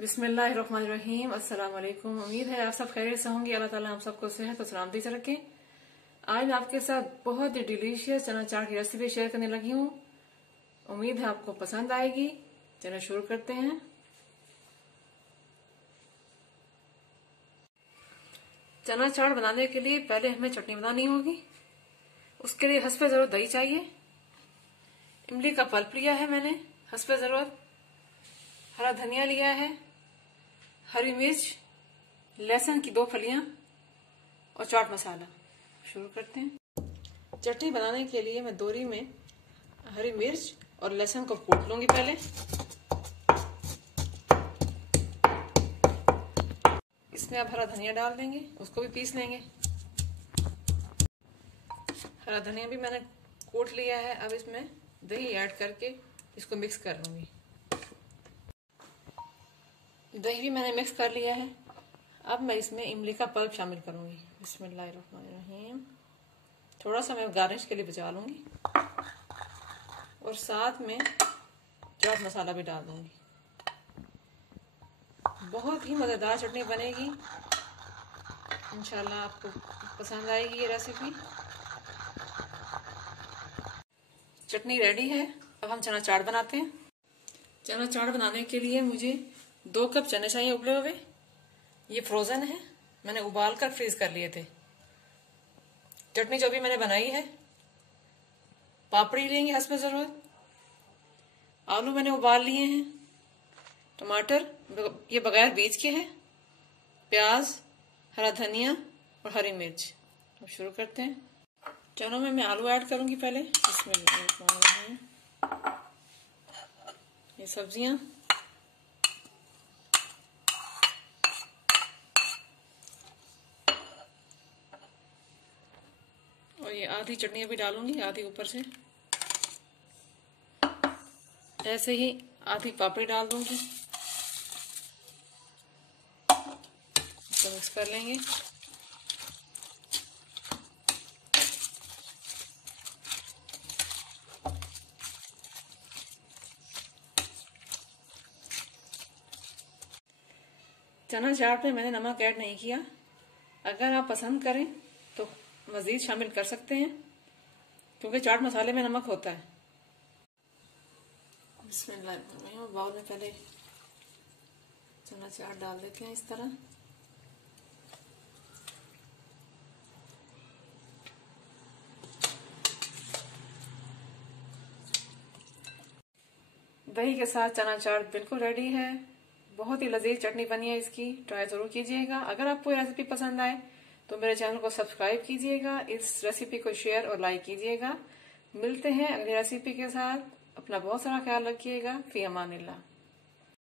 बिस्मिल्लाहिर्रहमानिर्रहीम। अस्सलाम वालेकुम। उम्मीद है आप सब खैरियत से होंगे। अल्लाह ताला हम सबको सेहत और सलामती से रखे। आज आपके साथ बहुत ही डिलीशियस चना चाट की रेसिपी शेयर करने लगी हूँ। उम्मीद है आपको पसंद आएगी। चलिए शुरू करते हैं। चना चाट बनाने के लिए पहले हमें चटनी बनानी होगी। उसके लिए हस्बे जरूरत दही चाहिए। इमली का पल्प लिया है मैंने हस्बे जरूरत। हरा धनिया लिया है, हरी मिर्च, लहसुन की 2 फलियां और चाट मसाला। शुरू करते हैं। चटनी बनाने के लिए मैं दोरी में हरी मिर्च और लहसुन को कूट लूंगी। पहले इसमें अब हरा धनिया डाल देंगे, उसको भी पीस लेंगे। हरा धनिया भी मैंने कूट लिया है। अब इसमें दही ऐड करके इसको मिक्स कर लूंगी। दही भी मैंने मिक्स कर लिया है। अब मैं इसमें इमली का पल्प शामिल करूंगी। बिस्मिल्लाहिर्रहमानिर्रहीम। थोड़ा सा मैं गार्निश के लिए बचा लूंगी और साथ में चाट मसाला भी डाल दूंगी। बहुत ही मजेदार चटनी बनेगी। इंशाल्लाह आपको पसंद आएगी ये रेसिपी। चटनी रेडी है। अब हम चना चाट बनाते हैं। चना चाट बनाने के लिए मुझे 2 कप चने चाहिए उबले हुए। ये फ्रोजन है, मैंने उबाल कर फ्रीज कर लिए थे। चटनी जो भी मैंने बनाई है, पापड़ी लेंगे हस्बे जरूरत। आलू मैंने उबाल लिए हैं। टमाटर ये बगैर बीज के हैं। प्याज, हरा धनिया और हरी मिर्च। अब शुरू करते हैं। चनों में मैं आलू ऐड करूंगी पहले। इसमें ये सब्जियां और ये आधी चटनी भी डालूंगी, आधी ऊपर से। ऐसे ही आधी पापड़ी डाल दूंगी। इसको मिक्स कर लेंगे। चना चाट में मैंने नमक ऐड नहीं किया। अगर आप पसंद करें तो मजीद शामिल कर सकते हैं, क्योंकि चाट मसाले में नमक होता है। बिस्मिल्लाह। बाउल में पहले चना चाट डाल देते हैं इस तरह। दही के साथ चना चाट बिल्कुल रेडी है। बहुत ही लजीज चटनी बनी है इसकी। ट्राई जरूर कीजिएगा। अगर आपको ये रेसिपी पसंद आए तो मेरे चैनल को सब्सक्राइब कीजिएगा। इस रेसिपी को शेयर और लाइक कीजिएगा। मिलते हैं अगली रेसिपी के साथ। अपना बहुत सारा ख्याल रखिएगा। फी अमानिल्लाह।